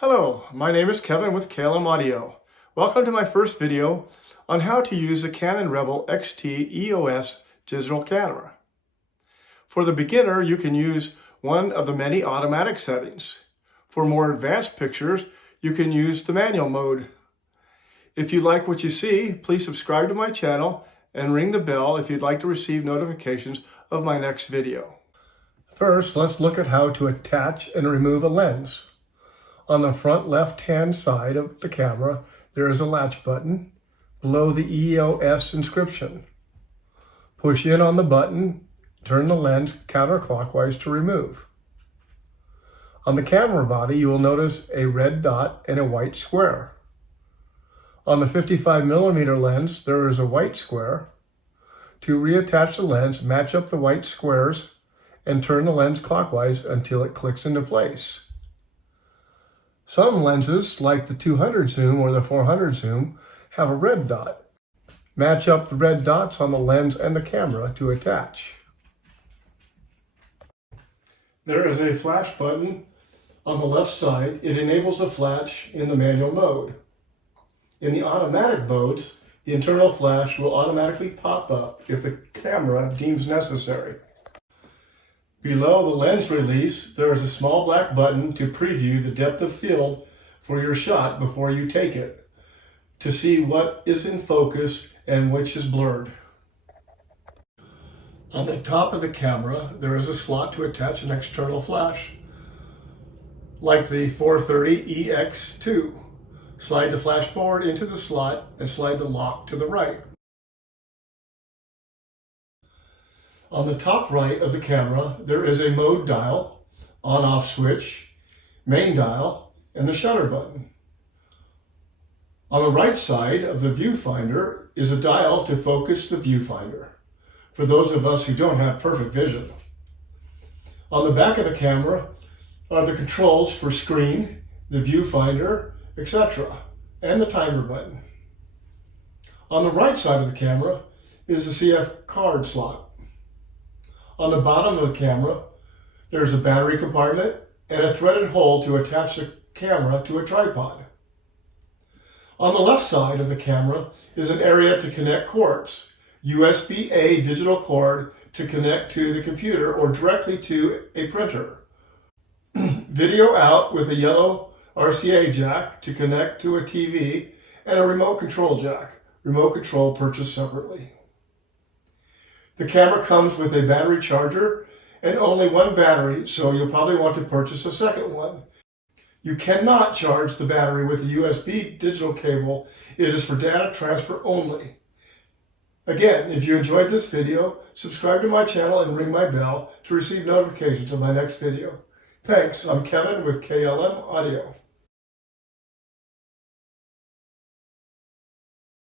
Hello, my name is Kevin with KLM Audio. Welcome to my first video on how to use the Canon Rebel XT EOS digital camera. For the beginner, you can use one of the many automatic settings. For more advanced pictures, you can use the manual mode. If you like what you see, please subscribe to my channel and ring the bell if you'd like to receive notifications of my next video. First, let's look at how to attach and remove a lens. On the front left-hand side of the camera, there is a latch button below the EOS inscription. Push in on the button, turn the lens counterclockwise to remove. On the camera body, you will notice a red dot and a white square. On the 55mm lens, there is a white square. To reattach the lens, match up the white squares and turn the lens clockwise until it clicks into place. Some lenses, like the 200 zoom or the 400 zoom, have a red dot. Match up the red dots on the lens and the camera to attach. There is a flash button on the left side. It enables the flash in the manual mode. In the automatic modes, the internal flash will automatically pop up if the camera deems necessary. Below the lens release, there is a small black button to preview the depth of field for your shot before you take it, to see what is in focus and which is blurred. On the top of the camera, there is a slot to attach an external flash, like the 430EX2. Slide the flash forward into the slot and slide the lock to the right. On the top right of the camera, there is a mode dial, on-off switch, main dial, and the shutter button. On the right side of the viewfinder is a dial to focus the viewfinder, for those of us who don't have perfect vision. On the back of the camera are the controls for screen, the viewfinder, etc., and the timer button. On the right side of the camera is the CF card slot. On the bottom of the camera, there's a battery compartment and a threaded hole to attach the camera to a tripod. On the left side of the camera is an area to connect cords, USB-A digital cord to connect to the computer or directly to a printer. Video out with a yellow RCA jack to connect to a TV, and a remote control jack, remote control purchased separately. The camera comes with a battery charger and only one battery, so you'll probably want to purchase a second one. You cannot charge the battery with a USB digital cable. It is for data transfer only. Again, if you enjoyed this video, subscribe to my channel and ring my bell to receive notifications of my next video. Thanks, I'm Kevin with KLM Audio.